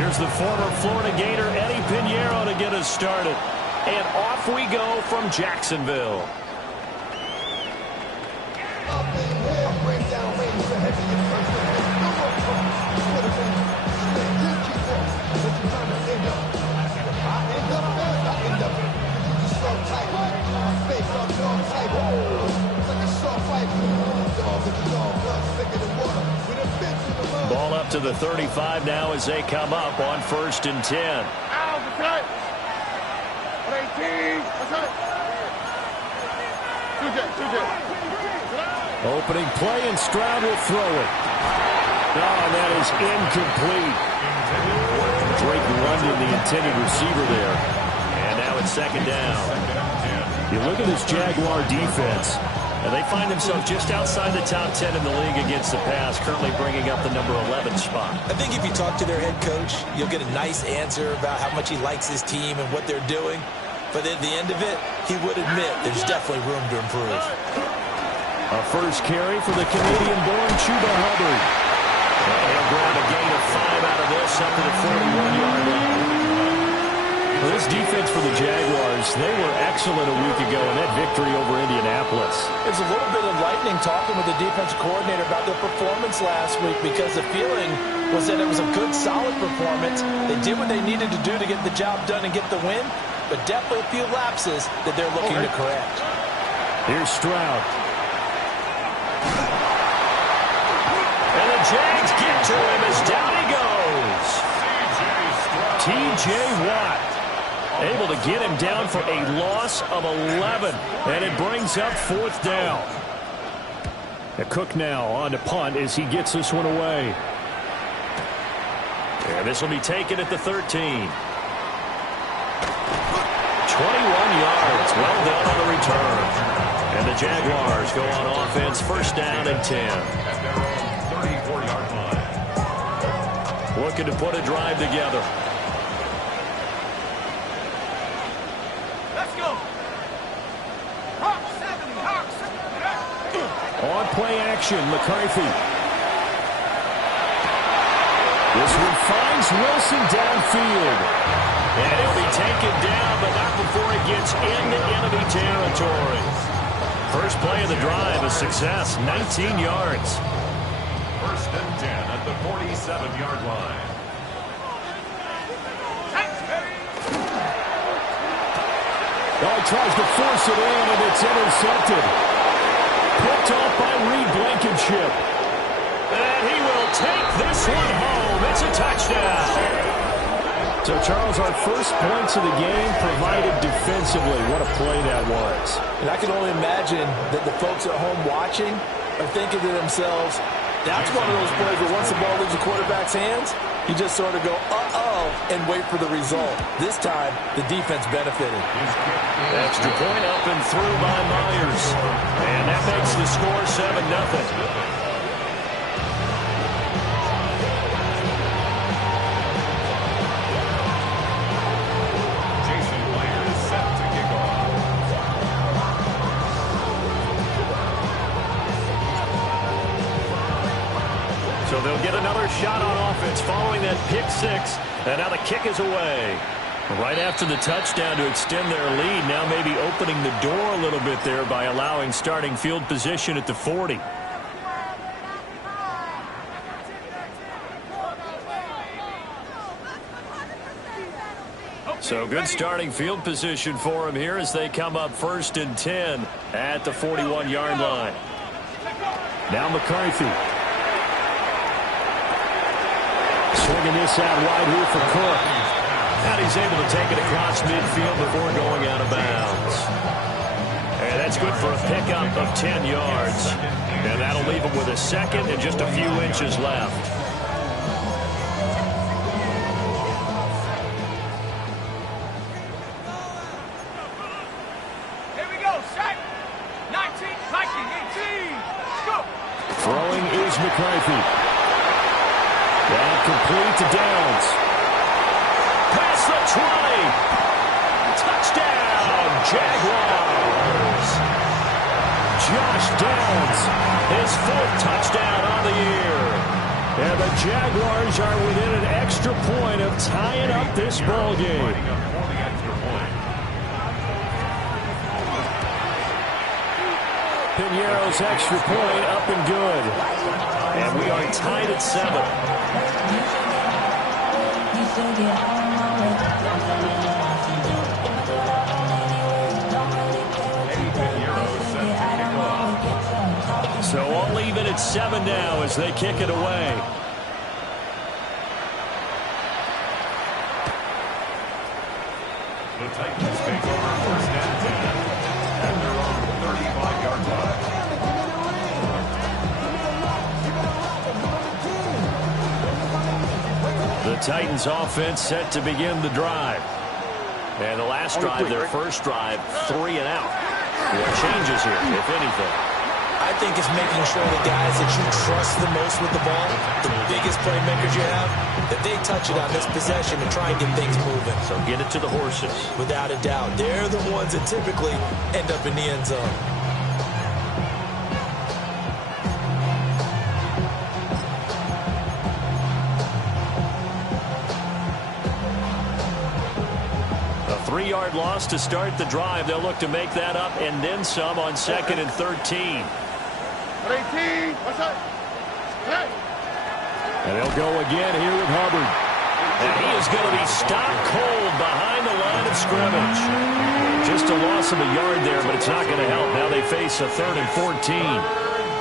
Here's the former Florida Gator, Eddie Pinheiro, to get us started. And off we go from Jacksonville. Ball up to the 35 now as they come up on 1st and 10. Opening play, and Stroud will throw it. Oh, that is incomplete. Drake London, the intended receiver there. And now it's 2nd down. You look at this Jaguar defense, and they find themselves just outside the top 10 in the league against the pass, currently bringing up the number 11 spot. I think if you talk to their head coach, you'll get a nice answer about how much he likes his team and what they're doing. But at the end of it, he would admit there's definitely room to improve. A first carry for the Canadian-born Chuba Hubbard. And he'll grab a gain of 5 out of this up to the 41-yard line. Well, this defense for the Jaguars, they were excellent a week ago in that victory over Indianapolis. There's a little bit of lightning talking with the defensive coordinator about their performance last week, because the feeling was that it was a good, solid performance. They did what they needed to do to get the job done and get the win, but definitely a few lapses that they're looking to correct. Here's Stroud. And the Jags get to him as down he goes. T.J. Watt able to get him down for a loss of 11. And it brings up 4th down. Cook now on to punt as he gets this one away. And this will be taken at the 13. 21 yards. Well done on the return. And the Jaguars go on offense, 1st down and 10. Looking to put a drive together. Let's go. On play action, McCarthy. This one finds Wilson downfield. And he'll be taken down, but not before it gets into enemy territory. First play of the drive, a success, 19 yards. 1st and 10 at the 47-yard line. Oh, he tries to force it in, and it's intercepted. Picked off by Reed Blankenship. And he will take this one home. It's a touchdown. So, Charles, our first points of the game provided defensively. What a play that was. And I can only imagine that the folks at home watching are thinking to themselves, that's one of those plays where once the ball leaves the quarterback's hands, you just sort of go, uh-oh, and wait for the result. This time, the defense benefited. Extra point up and through by Myers. And that makes the score 7-0. So they'll get another shot on offense following that pick 6. And now the kick is away. Right after the touchdown to extend their lead, now maybe opening the door a little bit there by allowing starting field position at the 40. So good starting field position for him here as they come up 1st and 10 at the 41-yard line. Now McCarthy. Swinging this out wide here for Cook. And he's able to take it across midfield before going out of bounds. And that's good for a pickup of 10 yards. And that'll leave him with a 2nd and just a few inches left. Here we go, set. 19, 18. Go. Throwing is McCarthy. And complete to Downs. Past the 20. Touchdown, Jaguars. Josh Downs, his 4th touchdown on the year. And the the Jaguars are within an extra point of tying up this ball game. Piñeiro's extra point up and good. And we are tied at 7. So all even at 7 now as they kick it away. The Titans take over first and 10 at their own 35-yard line. The Titans offense set to begin the drive. And the last drive, their first drive, 3 and out. What changes here, if anything? I think it's making sure the guys that you trust the most with the ball, the biggest playmakers you have, that they touch it on this possession and try and get things moving. So get it to the horses. Without a doubt. They're the ones that typically end up in the end zone. A 3-yard loss to start the drive. They'll look to make that up and then some on 2nd and 13. 18. What's up? Hey. And they'll go again here with Hubbard. And he is going to be stopped cold behind the line of scrimmage. Just a loss of a yard there, but it's not going to help. Now they face a 3rd and 14.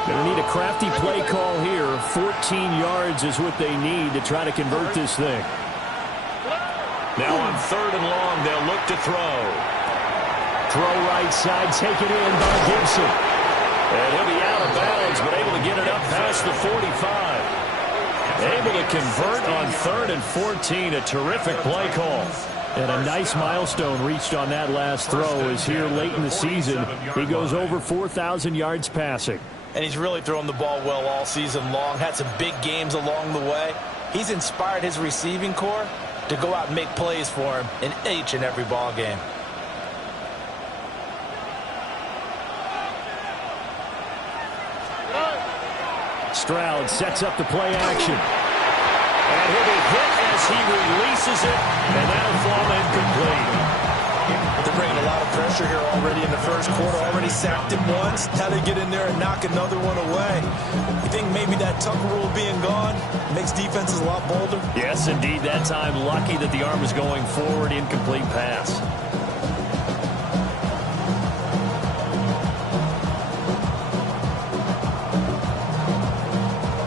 Going to need a crafty play call here. 14 yards is what they need to try to convert this thing. Now on 3rd and long, they'll look to throw. Throw right side, taken in by Gibson. And he'll be out of bounds, but able to get it up past the 45. Able to convert on 3rd and 14. A terrific play call. And a nice milestone reached on that last throw as here late in the season, he goes over 4,000 yards passing. And he's really thrown the ball well all season long. Had some big games along the way. He's inspired his receiving corps to go out and make plays for him in each and every ball game. Stroud sets up the play action. And he'll be hit as he releases it, and that'll fall incomplete. They're bringing a lot of pressure here already in the first quarter. Already sacked him once. How they get in there and knock another one away. You think maybe that Tucker rule being gone makes defenses a lot bolder? Yes, indeed. That time, lucky that the arm was going forward. Incomplete pass.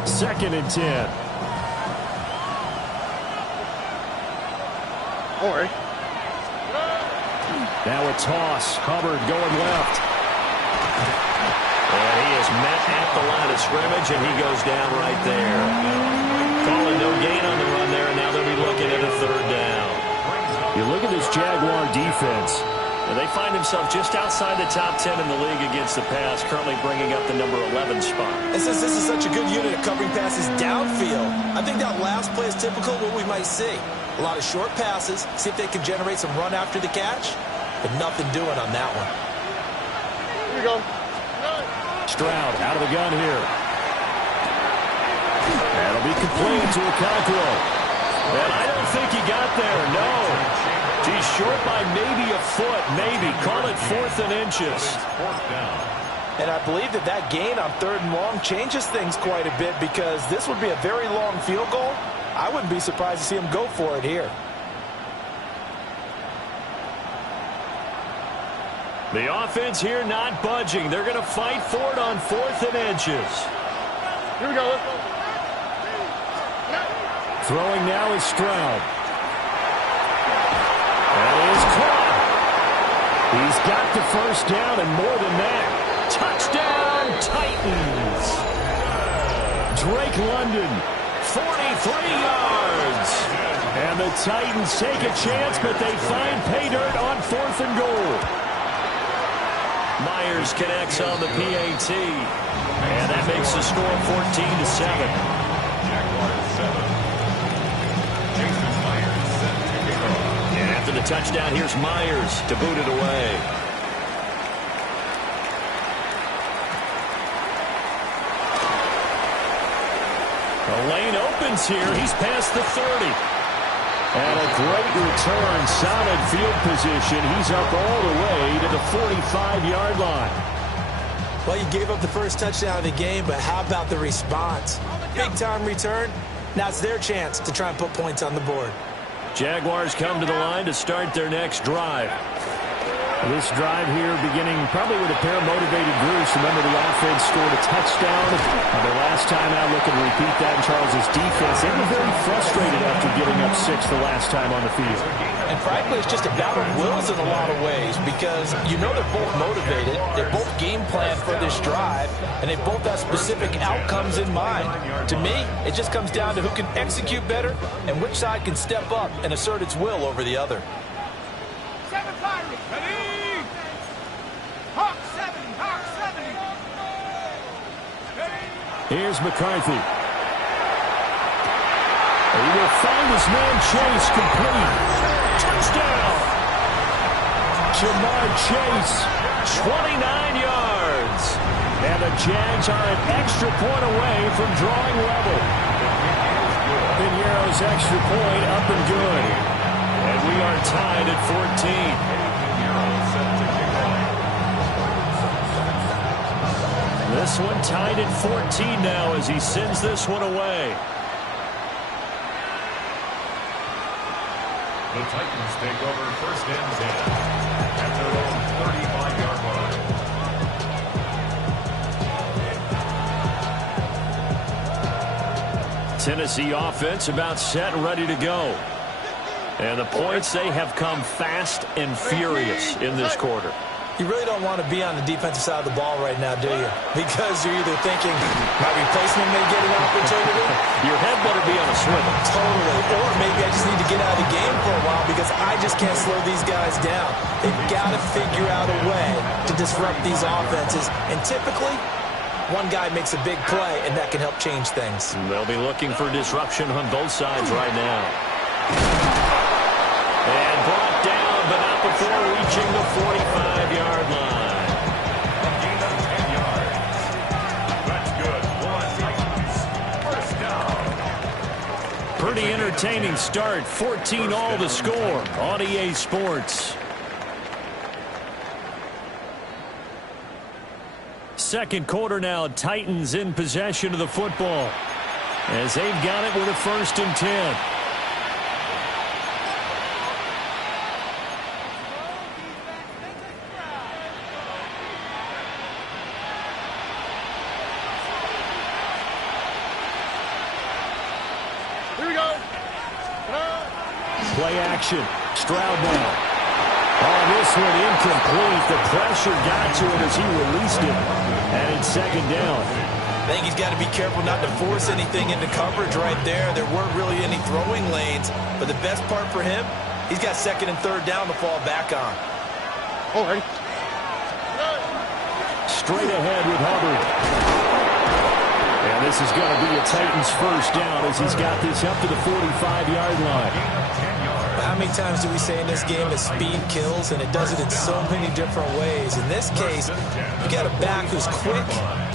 Second and 10. All right. Now a toss. Hubbard going left. And he is met at the line of scrimmage, and he goes down right there. Calling no gain on the run there, and now they'll be looking at a 3rd down. You look at this Jaguar defense, and they find themselves just outside the top 10 in the league against the pass, currently bringing up the number 11 spot. And since this is such a good unit of covering passes downfield, I think that last play is typical of what we might see. A lot of short passes, see if they can generate some run after the catch, but nothing doing on that one. Here we go. Stroud out of the gun here. That'll be complete to Okonkwo. And I don't think he got there, no. He's short by maybe a foot, maybe. Call it 4th and inches. And I believe that that gain on 3rd and long changes things quite a bit because this would be a very long field goal. I wouldn't be surprised to see him go for it here. The offense here not budging. They're going to fight for it on 4th and inches. Here we go. Let's go. Throwing now is Stroud. That is caught. He's got the first down and more than that. Touchdown, Titans. Drake London, 43 yards. And the Titans take a chance, but they find pay dirt on 4th and goal. Myers connects on the PAT. And that makes the score 14-7. After the touchdown, here's Myers to boot it away. The lane opens here. He's past the 30. And a great return, solid field position. He's up all the way to the 45-yard line. Well, you gave up the first touchdown of the game, but how about the response? Big-time return. Now it's their chance to try and put points on the board. Jaguars come to the line to start their next drive. This drive here beginning probably with a pair of motivated groups. Remember, the offense scored a touchdown. The last time out, looking to repeat that in Charles' defense. They were very frustrated after giving up 6 the last time on the field. And frankly, it's just a battle of wills in a lot of ways because you know they're both motivated. They both game plan for this drive, and they both have specific outcomes in mind. To me, it just comes down to who can execute better and which side can step up and assert its will over the other. 7 Pirates, ready? Hawk 70, Hawk 70. Ready? Here's McCarthy. He will find his man Chase complete. Touchdown! Jamar Chase, 29 yards. And the Jags are an extra point away from drawing level. Piñeiro's extra point up and good. And we are tied at 14. This one tied at 14 now as he sends this one away. The Titans take over first and 10 at their own 35-yard line. Tennessee offense about set and ready to go. And the points, they have come fast and furious in this quarter. You really don't want to be on the defensive side of the ball right now, do you? Because you're either thinking my replacement may get an opportunity. Your head better be on a swivel. Totally. Or maybe I just need to get out of the game for a while because I just can't slow these guys down. They've got to figure out a way to disrupt these offenses. And typically, one guy makes a big play, and that can help change things. They'll be looking for disruption on both sides right now. And brought down, but not before reaching the 45-yard line. A gain of 10 yards. That's good. Titans. First down. Pretty entertaining start. 14 all to score on EA Sports. Second quarter now. Titans in possession of the football as they've got it with a 1st and 10. Play action. Stroud now. Oh, this one incomplete. The pressure got to it as he released it. And it's 2nd down. I think he's got to be careful not to force anything into coverage right there. There weren't really any throwing lanes. But the best part for him, he's got 2nd and 3rd down to fall back on. Oh, ready. Straight ahead with Hubbard. And this is going to be a Titans 1st down as he's got this up to the 45-yard line. How many times do we say in this game that speed kills, and it does it in so many different ways? In this case, you got a back who's quick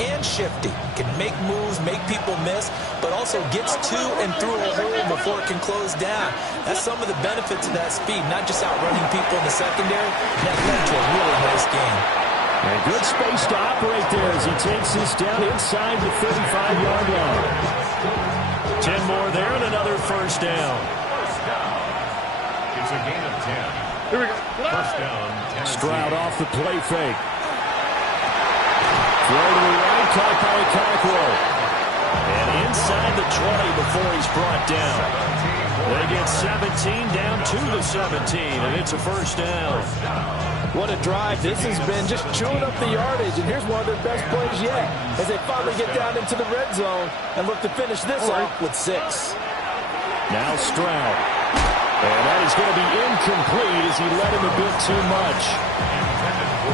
and shifty, can make moves, make people miss, but also gets to and through a hole before it can close down. That's some of the benefits of that speed, not just outrunning people in the secondary. That led to a really nice game. And good space to operate there as he takes this down inside the 35-yard line. 10 more there and another 1st down. It's a gain of 10. Here we go. First down, Tennessee. Stroud off the play fake. Throw to the right, caught by Cockrell. And inside the 20 before he's brought down. They get 17 down to the 17, and it's a 1st down. What a drive this has been, just chewing up the yardage. And here's one of their best plays yet as they finally get down into the red zone and look to finish this off with 6. Now Stroud. And that is going to be incomplete as he led him a bit too much.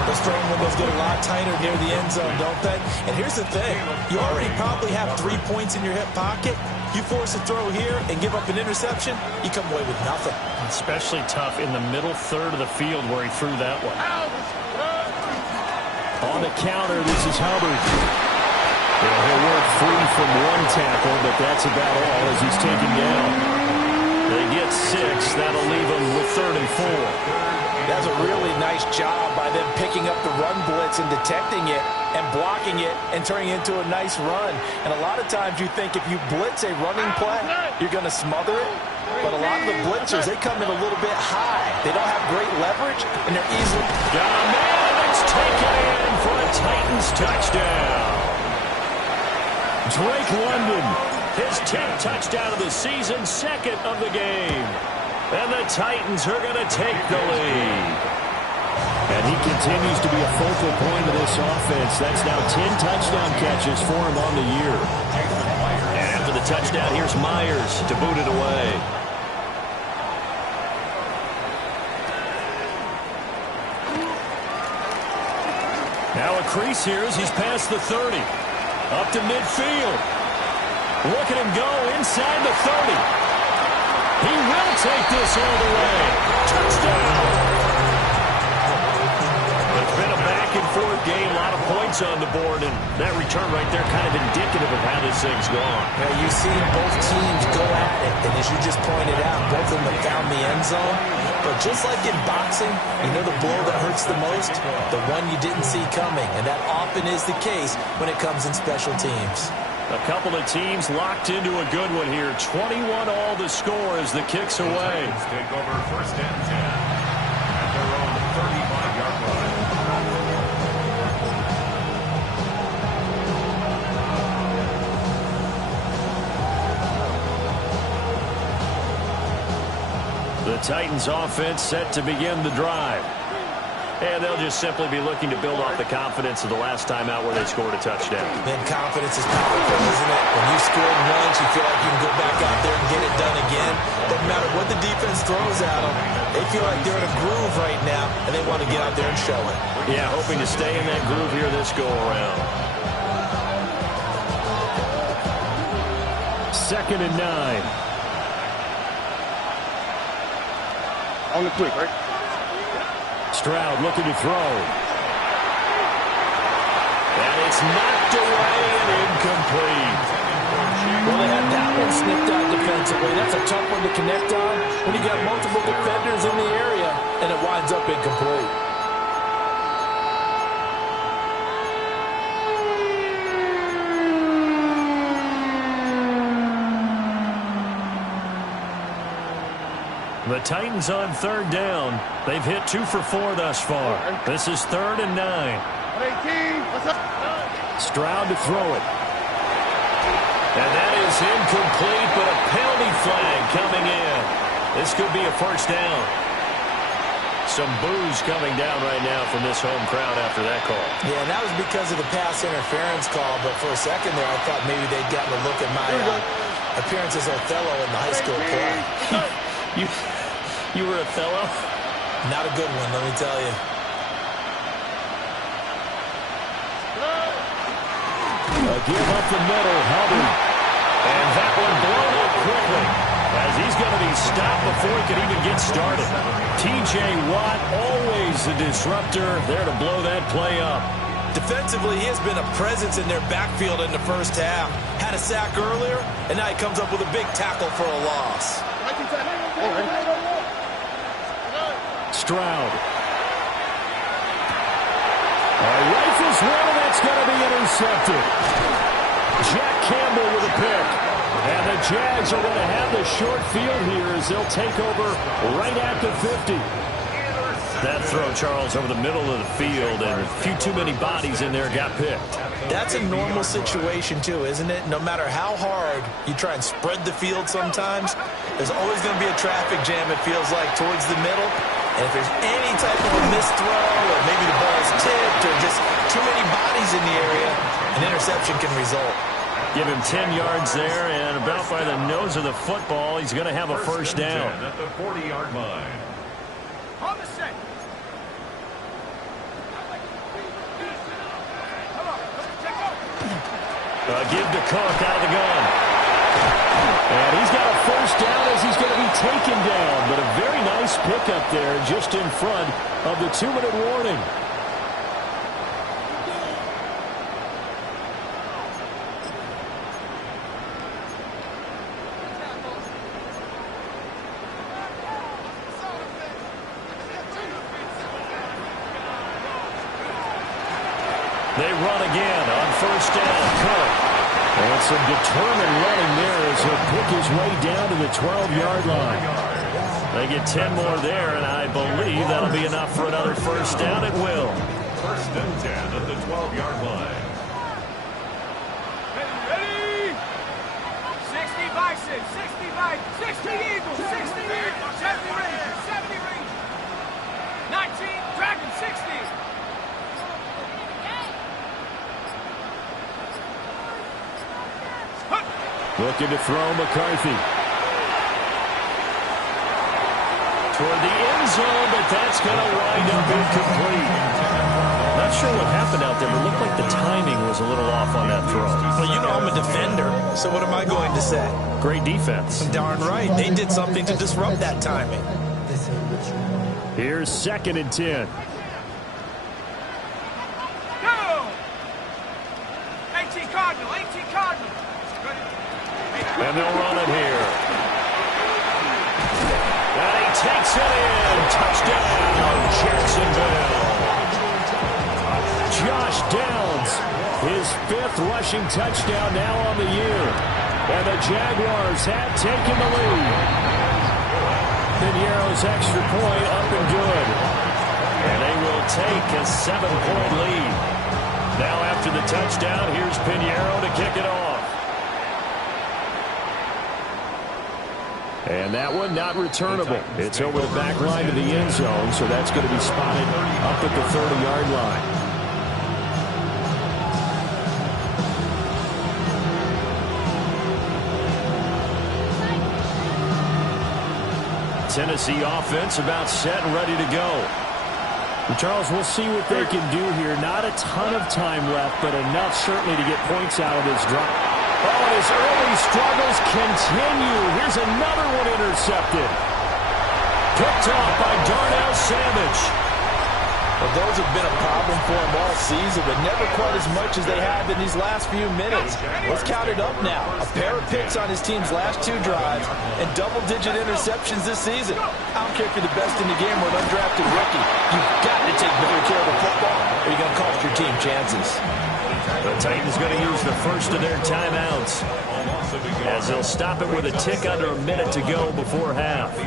Those throwing windows get a lot tighter near the end zone, don't they? And here's the thing. You already probably have 3 points in your hip pocket. You force a throw here and give up an interception, you come away with nothing. Especially tough in the middle third of the field where he threw that one. On the counter, this is Hubbard. Yeah, he'll work free from one tackle, but but that's about all as he's taken down. They get 6. That'll leave them with 3rd and 4. That's a really nice job by them picking up the run blitz and detecting it and blocking it and turning it into a nice run. And a lot of times you think if you blitz a running play, you're going to smother it. But a lot of the blitzers, they come in a little bit high. They don't have great leverage, and they're easily... Got a man that's taken in for a Titans touchdown. Drake London, his 10th touchdown of the season, 2nd of the game. And the Titans are going to take the lead. And he continues to be a focal point of this offense. That's now 10 touchdown catches for him on the year. And after the touchdown, here's Myers to boot it away. Now a crease here as he's past the 30. Up to midfield. Look at him go inside the 30. He will take this all the way. Touchdown! It's been a back-and-forth game, a lot of points on the board, and that return right there kind of indicative of how this thing's gone. Yeah, you've seen both teams go at it, and as you just pointed out, both of them have found the end zone. But just like in boxing, you know the blow that hurts the most? The one you didn't see coming, and that often is the case when it comes in special teams. A couple of teams locked into a good one here. 21 all the score as the kick's away. Take over 1st and 10 at their own 35-yard line. The Titans offense set to begin the drive. And they'll just simply be looking to build off the confidence of the last time out where they scored a touchdown. Then confidence is powerful, isn't it? When you score once, you feel like you can go back out there and get it done again. Doesn't matter what the defense throws at them. They feel like they're in a groove right now, and they want to get out there and show it. Yeah, hoping to stay in that groove here this go-around. 2nd and 9. On the quick, right? Stroud looking to throw. And it's knocked away and incomplete. Well, they had that one snipped out defensively. That's a tough one to connect on when you got multiple defenders in the area, and it winds up incomplete. The Titans on 3rd down. They've hit 2 for 4 thus far. This is 3rd and 9. Stroud to throw it. And that is incomplete, but a penalty flag coming in. This could be a 1st down. Some boos coming down right now from this home crowd after that call. Yeah, and that was because of the pass interference call, but for a second there I thought maybe they'd gotten a look at my appearance as Othello in the high school play. You were Othello? Not a good one, let me tell you. A give up the middle, Hubbard. And that one blown up quickly as he's going to be stopped before he can even get started. T.J. Watt, always a disruptor, there to blow that play up. Defensively, he has been a presence in their backfield in the first half. Had a sack earlier, and now he comes up with a big tackle for a loss. Stroud. Rifles one, and that's going to be intercepted. Jack Campbell with a pick. And the Jags are going to have the short field here as they'll take over right at the 50. That throw, Charles, over the middle of the field, and a few too many bodies in there got picked. That's a normal situation, too, isn't it? No matter how hard you try and spread the field sometimes, there's always going to be a traffic jam, it feels like, towards the middle. And if there's any type of a missed throw, or maybe the ball's tipped, or just too many bodies in the area, an interception can result. Give him 10 yards there, and about by the nose of the football, he's going to have a 1st down. At the 40-yard line. On the set. Give to Cook out of the gun. And he's got a 1st down as he's going to be taken down. But a very nice pickup there just in front of the 2-minute warning. They run again on first down. Curry. And some determined running there as he'll pick his way down to the 12-yard line. They get 10 more there, and I believe that'll be enough for another first down. It will. First and 10 at the 12-yard line. Ready? 60 Bison, 60 Eagles, 60 Eagles, 70 Rangers, 70 Rangers. 19 Dragon, 60. Looking to throw McCarthy. Toward the end zone, but that's going to wind up incomplete. Not sure what happened out there, but it looked like the timing was a little off on that throw. Well, you know I'm a defender, so what am I going to say? Great defense. Darn right. They did something to disrupt that timing. Here's 2nd and 10. Go! 18 Cardinal, 18 Cardinal. And they'll run it here. And he takes it in. Touchdown, Jacksonville. Josh Downs, his 5th rushing touchdown now on the year. And the Jaguars have taken the lead. Piñeiro's extra point up and good. And they will take a 7-point lead. Now after the touchdown, here's Piñeiro to kick it off. And that one not returnable. It's over the back line to the end zone, so that's going to be spotted up at the 30-yard line. Tennessee offense about set and ready to go. And Charles, we'll see what they can do here. Not a ton of time left, but enough certainly to get points out of this drive. Oh, and his early struggles continue. Here's another one intercepted. Picked off by Darnell Savage. Well, those have been a problem for him all season, but never quite as much as they have in these last few minutes. Let's count it up now. A pair of picks on his team's last 2 drives and double-digit interceptions this season. I don't care if you're the best in the game or an undrafted rookie. You've got to take better care of the football or you're going to cost your team chances. The Titans going to use the first of their timeouts as they'll stop it with a tick under a minute to go before half.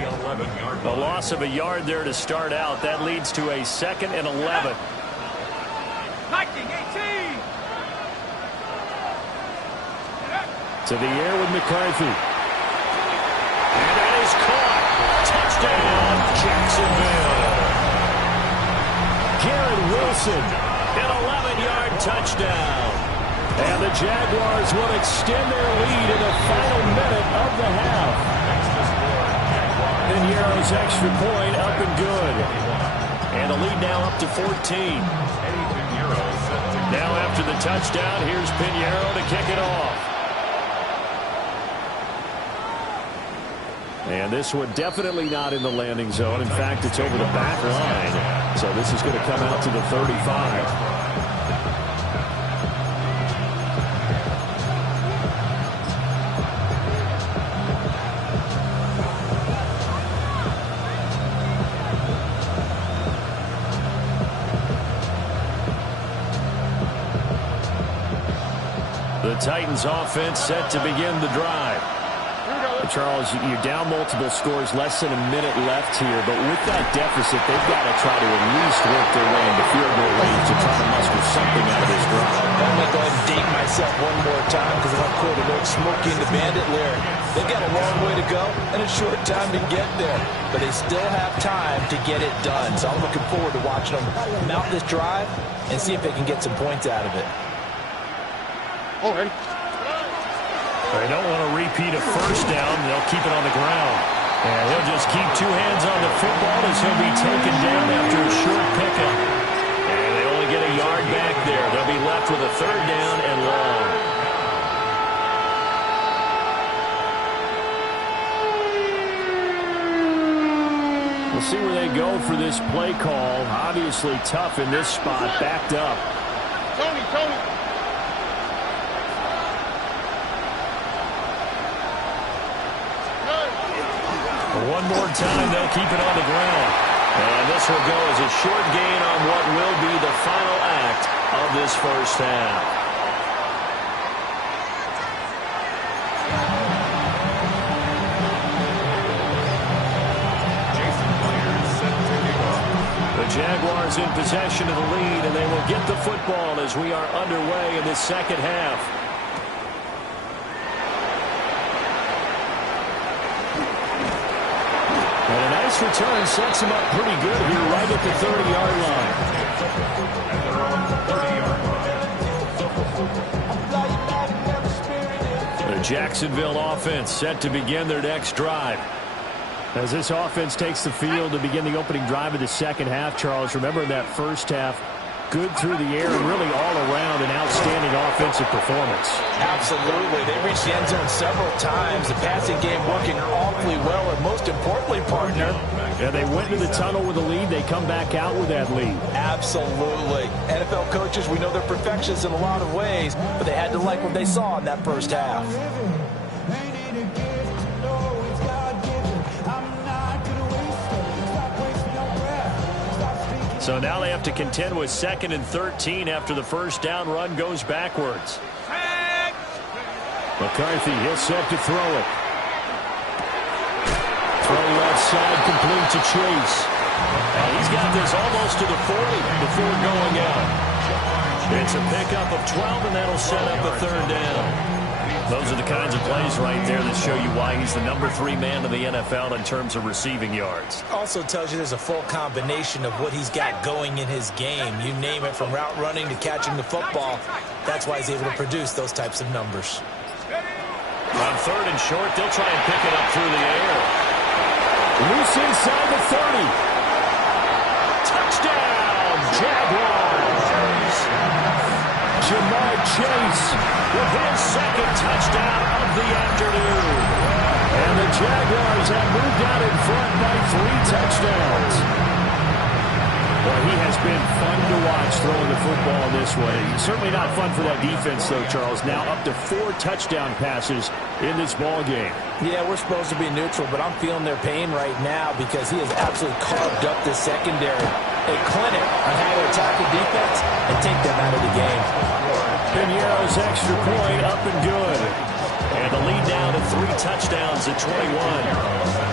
A loss of a yard there to start out. That leads to a 2nd and 11. Viking 18. To the air with McCarthy. And that is caught. Touchdown, Jacksonville. Garrett Wilson, an 11-yard touchdown. And the Jaguars will extend their lead in the final minute of the half. Piñeiro's extra point up and good. And the lead now up to 14. Now after the touchdown, here's Piñeiro to kick it off. And this one definitely not in the landing zone. In fact, it's over the back line. So this is going to come out to the 35. The Titans offense set to begin the drive. Charles, you're down multiple scores, less than a minute left here, but with that deficit, they've got to try to at least work their way into field goal range to try to muster something out of this drive. I'm going to go ahead and date myself one more time because if I quote an old Smokey and the Bandit lyric, they've got a long way to go and a short time to get there, but they still have time to get it done. So I'm looking forward to watching them mount this drive and see if they can get some points out of it. All right. They don't want to repeat a first down. They'll keep it on the ground. And he'll just keep 2 hands on the football as he'll be taken down after a short pickup. And they only get a yard back there. They'll be left with a 3rd down and long. We'll see where they go for this play call. Obviously tough in this spot, backed up. Tony. One more time, they'll keep it on the ground. And this will go as a short gain on what will be the final act of this first half. The Jaguars in possession of the lead, and they will get the football as we are underway in this second half. And a nice return sets him up pretty good here right at the 30-yard line. And they're on the 30-yard line. The Jacksonville offense set to begin their next drive. As this offense takes the field to begin the opening drive of the second half, Charles, remember in that first half, good through the air and really all around an outstanding offensive performance. Absolutely. They reached the end zone several times. The passing game working awfully well, and most importantly, partner. Yeah, they went to the tunnel with a lead. They come back out with that lead. Absolutely. NFL coaches, we know they're perfectionists in a lot of ways, but they had to like what they saw in that first half. So now they have to contend with 2nd and 13 after the first down run goes backwards. McCarthy, he's set to throw it. Throw left side, complete to Chase. He's got this almost to the 40 before going out. It's a pickup of 12, and that'll set up a third down. Those are the kinds of plays right there that show you why he's the number 3 man in the NFL in terms of receiving yards. Also tells you there's a full combination of what he's got going in his game. You name it, from route running to catching the football. That's why he's able to produce those types of numbers. On 3rd and short, they'll try and pick it up through the air. Loose inside the 30. Touchdown, Jaguars! Ja'Marr Chase with his 2nd touchdown of the afternoon. And the Jaguars have moved out in front by 3 touchdowns. Well, he has been fun to watch throwing the football this way. Certainly not fun for that defense, though, Charles. Now up to 4 touchdown passes in this ball game. Yeah, we're supposed to be neutral, but I'm feeling their pain right now because he has absolutely carved up the secondary. A clinic on how to attack the defense and take them out of the game. Piñeiro's extra point up and good. And the lead down to 3 touchdowns at 21.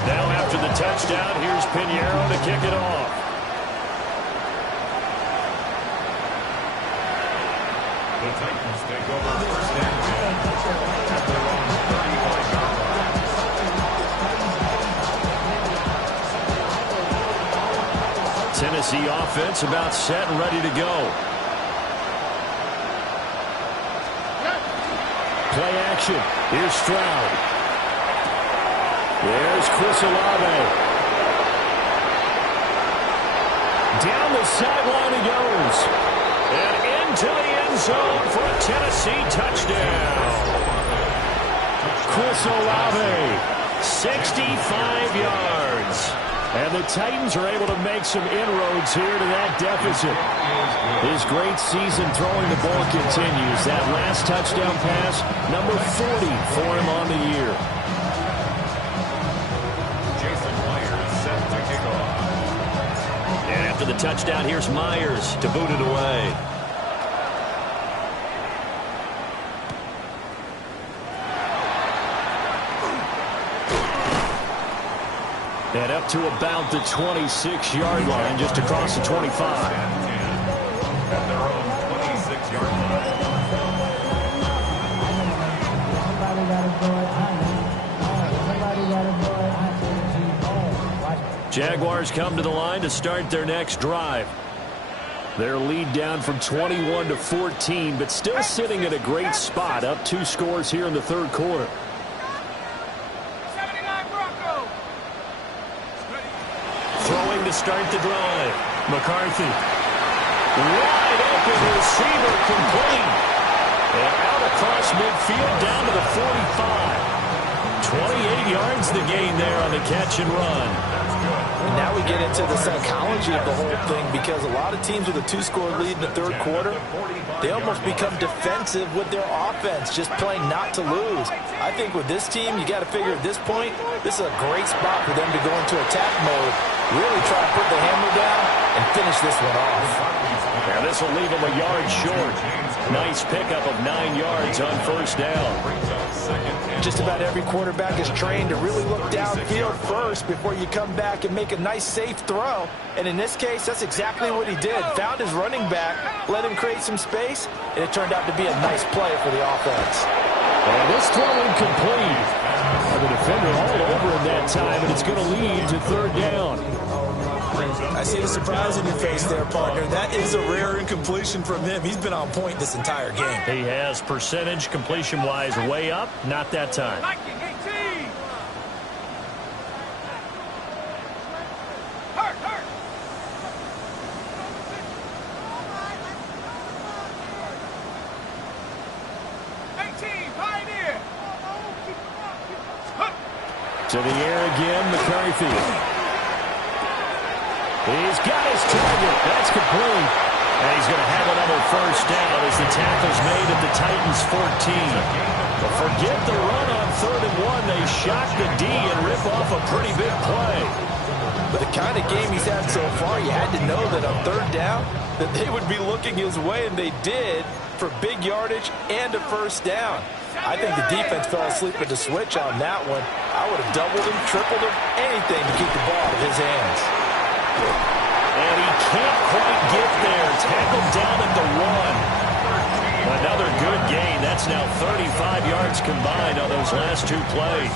Now after the touchdown, here's Piñeiro to kick it off. The Titans take over first and 10 at their own 35-yard line. Tennessee offense about set and ready to go. Play action. Here's Stroud. There's Chris Olave. Down the sideline he goes. And into the end zone for a Tennessee touchdown. Chris Olave. 65 yards. And the Titans are able to make some inroads here to that deficit. His great season throwing the ball continues. That last touchdown pass, number 40 for him on the year. Jason Myers set to kick off. And after the touchdown, here's Myers to boot it away. And up to about the 26-yard line, just across the 25. At their own 26-yard line. Jaguars come to the line to start their next drive. Their lead down from 21 to 14, but still sitting at a great spot, up 2 scores here in the 3rd quarter. Throwing to start the drive. McCarthy. Wide open receiver complete. And out across midfield down to the 45. 28 yards the gain there on the catch and run. And now we get into the psychology of the whole thing, because a lot of teams with a 2-score lead in the 3rd quarter, they almost become defensive with their offense, just playing not to lose. I think with this team, you got to figure at this point, this is a great spot for them to go into attack mode really try to put the hammer down and finish this one off. And this will leave him a yard short. Nice pickup of 9 yards on first down. Just about every quarterback is trained to really look downfield first before you come back and make a nice, safe throw. And in this case, that's exactly what he did. Found his running back, let him create some space, and it turned out to be a nice play for the offense. And this throw incomplete. The defender all over him that time, and it's going to lead to third down. I see the surprise in your face there, partner. That is a rare incompletion from him. He's been on point this entire game. He has percentage completion-wise way up. Not that time. Viking 18. Hurt. 18, Pioneer. To the air again, McCarthy. He's got his target. That's complete. And he's going to have another first down as the tackle's made at the Titans' 14. But forget the run on 3rd and 1. They shock the D and rip off a pretty big play. But the kind of game he's had so far, you had to know that on 3rd down, that they would be looking his way, and they did, for big yardage and a first down. I think the defense fell asleep at the switch on that one. I would have doubled him, tripled him, anything to keep the ball out of his hands. And he can't quite get there. Tackled down at the 1. Another good gain. That's now 35 yards combined on those last 2 plays.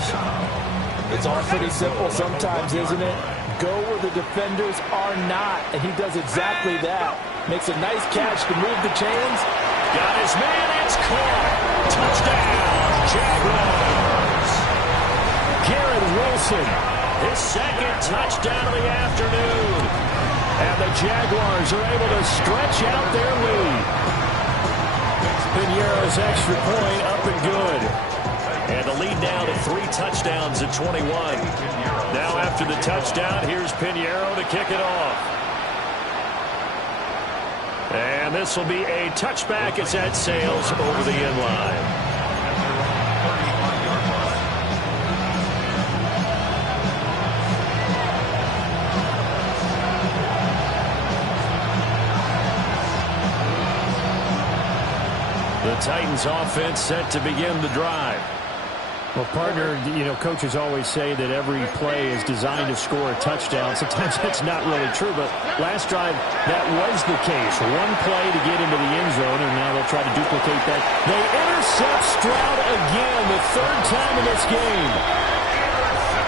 It's all pretty simple sometimes, isn't it? Go where the defenders are not, and he does exactly that. Makes a nice catch to move the chains. Got his man. It's caught. Touchdown, Jaguars. Garrett Wilson. His second touchdown of the afternoon. And the Jaguars are able to stretch out their lead. Piñeiro's extra point up and good. And the lead now to 3 touchdowns at 21. Now after the touchdown, here's Piñeiro to kick it off. And this will be a touchback as that sails over the end line. The Titans offense set to begin the drive. Well, partner, coaches always say that every play is designed to score a touchdown. Sometimes that's not really true, but last drive, that was the case. One play to get into the end zone, and now they'll try to duplicate that. They intercept Stroud again, the 3rd time in this game.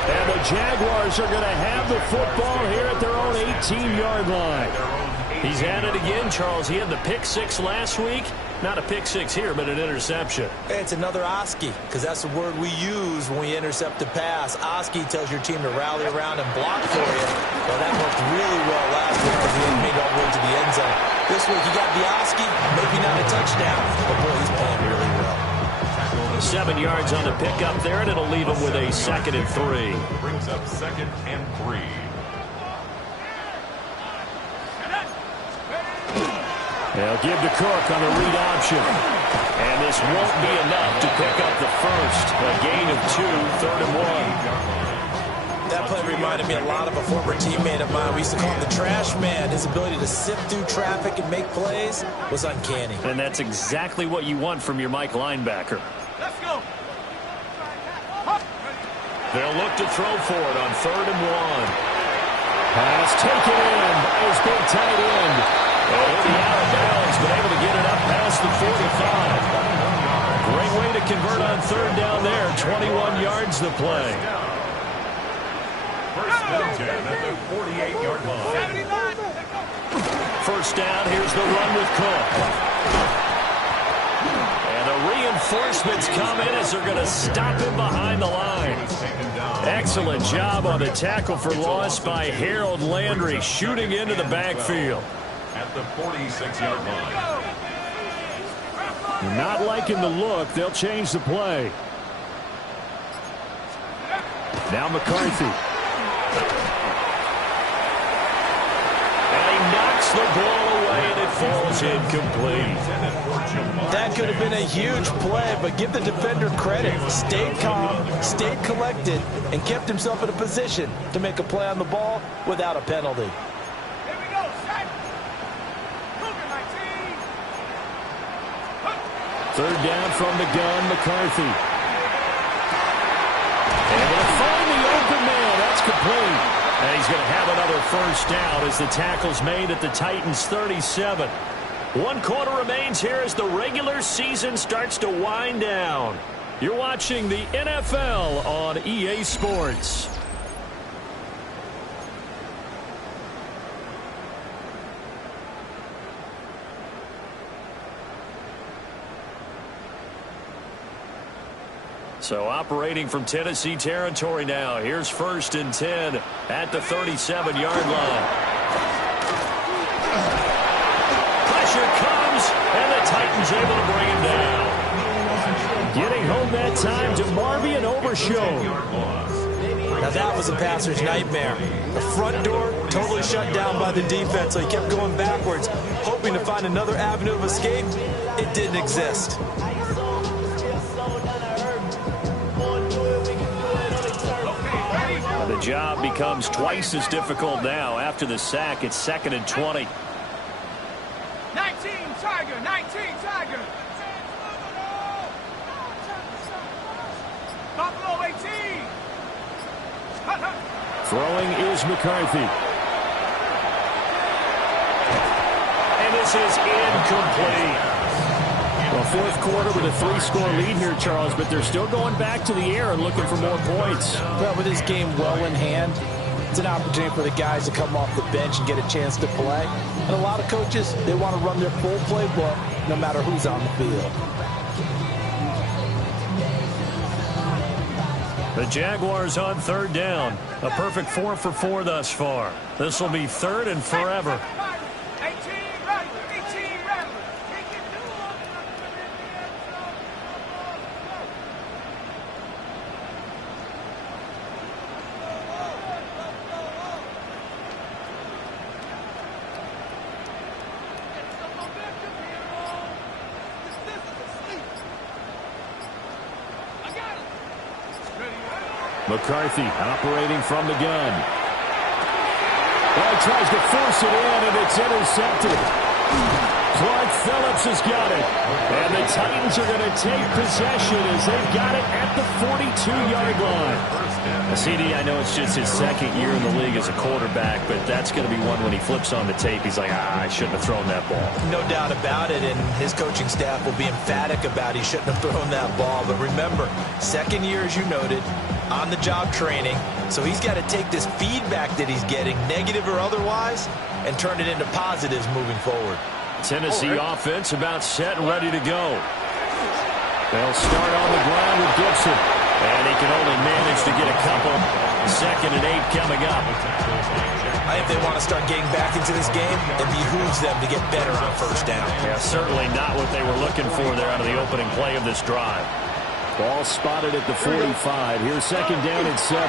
And the Jaguars are going to have the football here at their own 18-yard line. He's at it again, Charles. He had the pick 6 last week. Not a pick 6 here, but an interception. It's another Oski, because that's the word we use when we intercept a pass. Oski tells your team to rally around and block for you. Well, that worked really well last week because he made all the way to the end zone. This week, you got the Oski, maybe not a touchdown, but boy, he's playing really well. 7 yards on the pickup there, and it'll leave him with a 2nd and 3. Brings up 2nd and 3. They'll give to Cook on the read option. And this won't be enough to pick up the first. A gain of 2, 3rd and 1. That play reminded me a lot of a former teammate of mine. We used to call him the trash man. His ability to sift through traffic and make plays was uncanny. And that's exactly what you want from your Mike linebacker. Let's go. They'll look to throw for it on 3rd and 1. Pass taken in by his big tight end. He'll be out of bounds, but able to get it up past the 45. Great way to convert on 3rd down there. 21 yards the play. First and 10 at the 48-yard line. 79. First down, here's the run with Cook. And the reinforcements come in as they're going to stop him behind the line. Excellent job on the tackle for loss by Harold Landry, shooting into the backfield. At the 46-yard line. Not liking the look. They'll change the play. Now McCarthy. And he knocks the ball away, and it falls incomplete. That could have been a huge play, but give the defender credit. Stayed calm, stayed collected, and kept himself in a position to make a play on the ball without a penalty. Here we go, set. Cougar 19. Third down from the gun, McCarthy. Able to find the open man. That's complete. And he's going to have another first down as the tackle's made at the Titans' 37. 1 quarter remains here as the regular season starts to wind down. You're watching the NFL on EA Sports. So operating from Tennessee territory now. Here's 1st and 10 at the 37-yard line. Pressure comes, and the Titans able to bring him down. Getting home that time to Marvion Overshown. Now that was a passer's nightmare. The front door totally shut down by the defense, so he kept going backwards, hoping to find another avenue of escape. It didn't exist. The job becomes twice as difficult now. After the sack, it's 2nd and 20. 19 Tiger, 19 Tiger. Buffalo 18. Throwing is McCarthy. And this is incomplete. Well, 4th quarter with a 3-score lead here, Charles, but they're still going back to the air and looking for more points. Well, with this game well in hand, it's an opportunity for the guys to come off the bench and get a chance to play. And a lot of coaches, they want to run their full playbook no matter who's on the field. The Jaguars on 3rd down. A perfect 4 for 4 thus far. This will be 3rd and forever. 18 ready, 18 ready. McCarthy operating from the gun. Well, he tries to force it in, and it's intercepted. Clark Phillips has got it. And the Titans are going to take possession as they've got it at the 42-yard line. CD, I know it's just his 2nd year in the league as a quarterback, but that's going to be one when he flips on the tape. He's like, I shouldn't have thrown that ball. No doubt about it, and his coaching staff will be emphatic about he shouldn't have thrown that ball. But remember, 2nd year, as you noted, on-the-job training, so he's got to take this feedback that he's getting, negative or otherwise, and turn it into positives moving forward. Tennessee offense about set and ready to go. They'll start on the ground with Gibson. And he can only manage to get a couple. 2nd and 8 coming up. I think they want to start getting back into this game, it behooves them to get better on 1st down. Yeah, certainly not what they were looking for there out of the opening play of this drive. Ball spotted at the 45. Here's 2nd down and 7.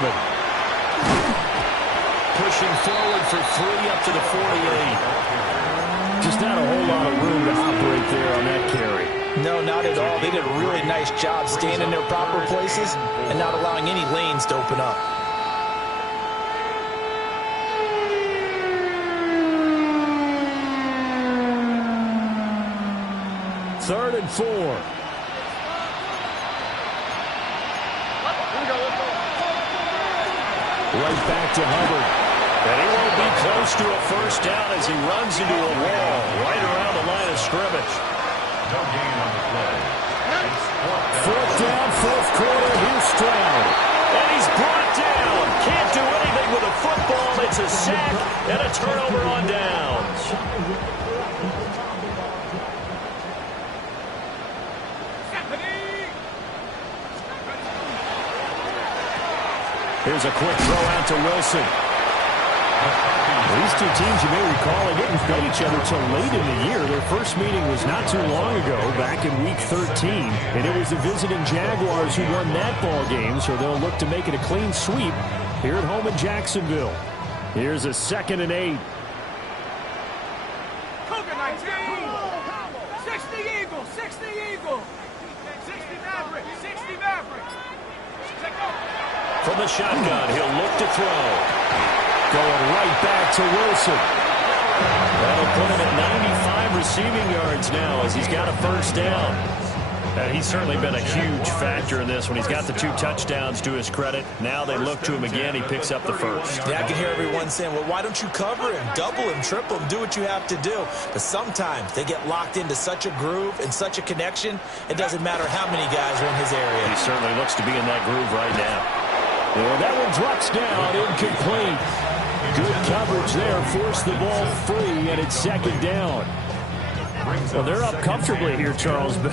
Pushing forward for 3 up to the 48. Just not a whole lot of room to operate there on that carry. No, not at all. They did a really nice job staying in their proper places and not allowing any lanes to open up. Third and 4. Right back to Hubbard. And he won't be close to a first down as he runs into a wall right around the line of scrimmage. No gain on the play. 4th down, 4th quarter. Here's Stroud. And he's brought down. Can't do anything with a football. It's a sack and a turnover on downs. Here's a quick throw out to Wilson. These two teams, you may recall, they didn't play each other till late in the year. Their first meeting was not too long ago, back in Week 13. And it was the visiting Jaguars who won that ball game, so they'll look to make it a clean sweep here at home in Jacksonville. Here's a 2nd and 8. Cougar 60 Eagle, 60 Eagle. 60 Maverick, 60 Maverick. From the shotgun, he'll look to throw. Going right back to Wilson. That'll put him at 95 receiving yards now as he's got a first down. He's certainly been a huge factor in this one. He's got the 2 touchdowns to his credit. Now they look to him again. He picks up the first. Yeah, I can hear everyone saying, well, why don't you cover him, double him, triple him, do what you have to do. But sometimes they get locked into such a groove and such a connection, it doesn't matter how many guys are in his area. He certainly looks to be in that groove right now. Well, that one drops down, incomplete. Good coverage there, forced the ball free, and it's second down. Well, they're up comfortably here, Charles, but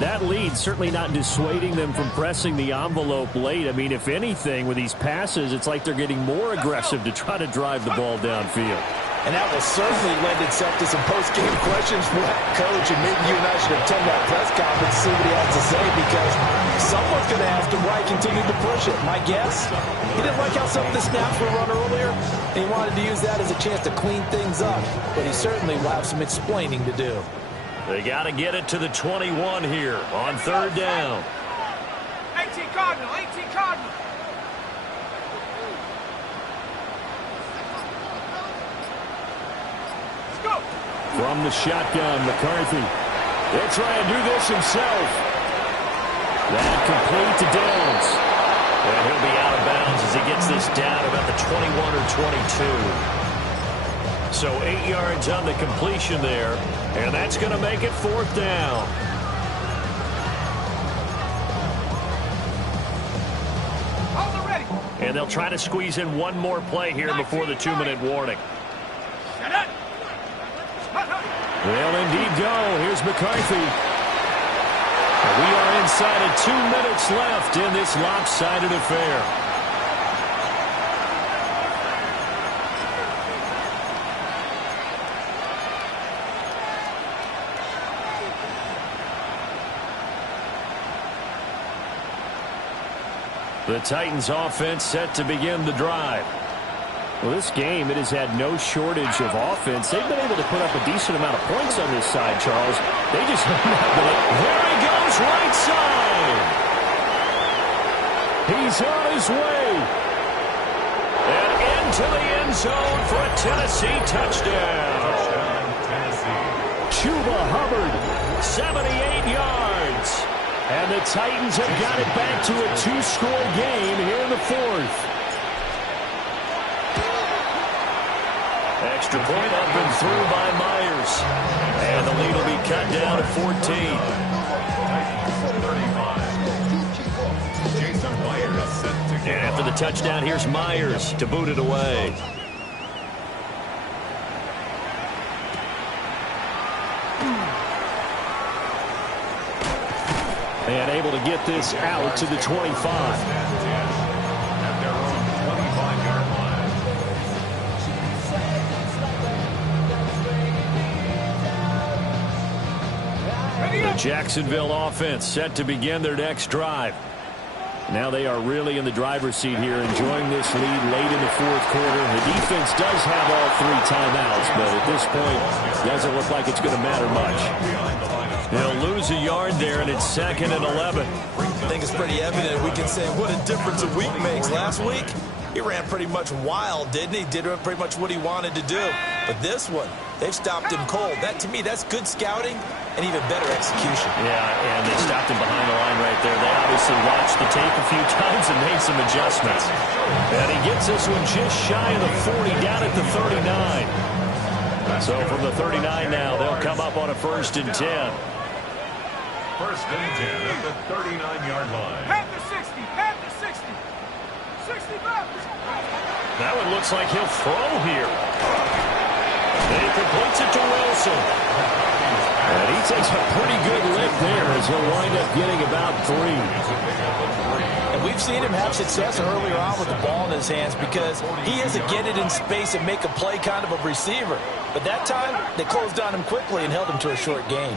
that lead certainly not dissuading them from pressing the envelope late. I mean, if anything, with these passes, it's like they're getting more aggressive to try to drive the ball downfield. And that will certainly lend itself to some post-game questions for that coach, and maybe you and I should attend that press conference to see what he has to say, because someone's going to ask him why he continued to push it. My guess, he didn't like how some of the snaps were run earlier, and he wanted to use that as a chance to clean things up, but he certainly will have some explaining to do. They got to get it to the 21 here on third down. 18 Cardinal, 18 Cardinal. Let's go. From the shotgun, McCarthy. He'll try and do this himself. That complete to Downs. And he'll be out of bounds as he gets this down about the 21 or 22. So 8 yards on the completion there, and that's going to make it fourth down. Hold it ready. And they'll try to squeeze in one more play here before the 2-minute warning. Shut up. Well, indeed go. Here's McCarthy. We are inside of 2 minutes left in this lopsided affair. The Titans offense set to begin the drive. Well, this game, it has had no shortage of offense. They've been able to put up a decent amount of points on this side, Charles. They just have not been able. There he goes, right side. He's on his way. And into the end zone for a Tennessee touchdown. Chuba Hubbard, 78 yards. And the Titans have got it back to a 2-score game here in the fourth. Extra point up and through by Myers. And the lead will be cut down to 14. And after the touchdown, here's Myers to boot it away. And able to get this out to the 25. At their own 25-yard line. The Jacksonville offense set to begin their next drive. Now they are really in the driver's seat here, enjoying this lead late in the fourth quarter. The defense does have all 3 timeouts, but at this point, doesn't look like it's going to matter much. They'll lose a yard there, and it's 2nd and 11. I think it's pretty evident. We can say what a difference a week makes. Last week, he ran pretty much wild, didn't he? Did pretty much what he wanted to do. But this one, they've stopped him cold. That, to me, that's good scouting and even better execution. Yeah, and they stopped him behind the line right there. They obviously watched the tape a few times and made some adjustments. And he gets this one just shy of the 40, down at the 39. So from the 39 now, they'll come up on a 1st and 10. 1st and 10 at the 39-yard line. Head to 60, head to 60. 60 back. That one looks like he'll throw here. And he completes it to Wilson. And he takes a pretty good lift there as he'll wind up getting about 3. And we've seen him have success earlier on with the ball in his hands because he is a get it in space and make a play kind of a receiver. But that time, they closed on him quickly and held him to a short gain.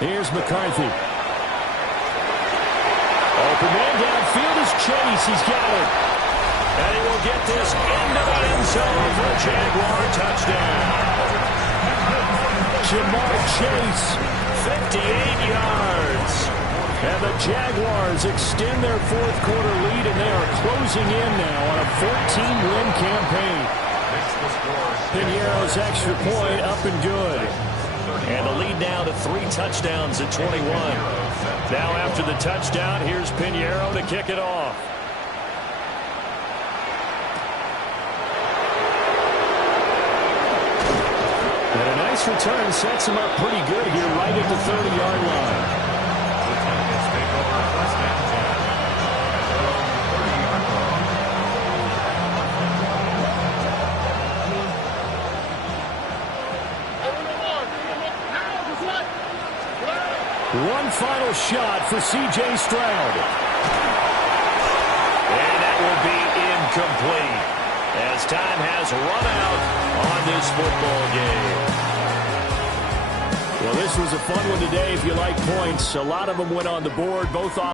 Here's McCarthy. Open man downfield is Chase. He's got it. And he will get this into the end zone for a Jaguar touchdown. Jamar Chase, 58 yards. and the Jaguars extend their fourth quarter lead, and they are closing in now on a 14-win campaign. Pinheiro's extra point up and good. And the lead now to 3 touchdowns at 21. Now after the touchdown, here's Pinheiro to kick it off. And a nice return sets him up pretty good here right at the 30-yard line. One final shot for C.J. Stroud. And that will be incomplete as time has run out on this football game. Well, this was a fun one today if you like points. A lot of them went on the board, both off.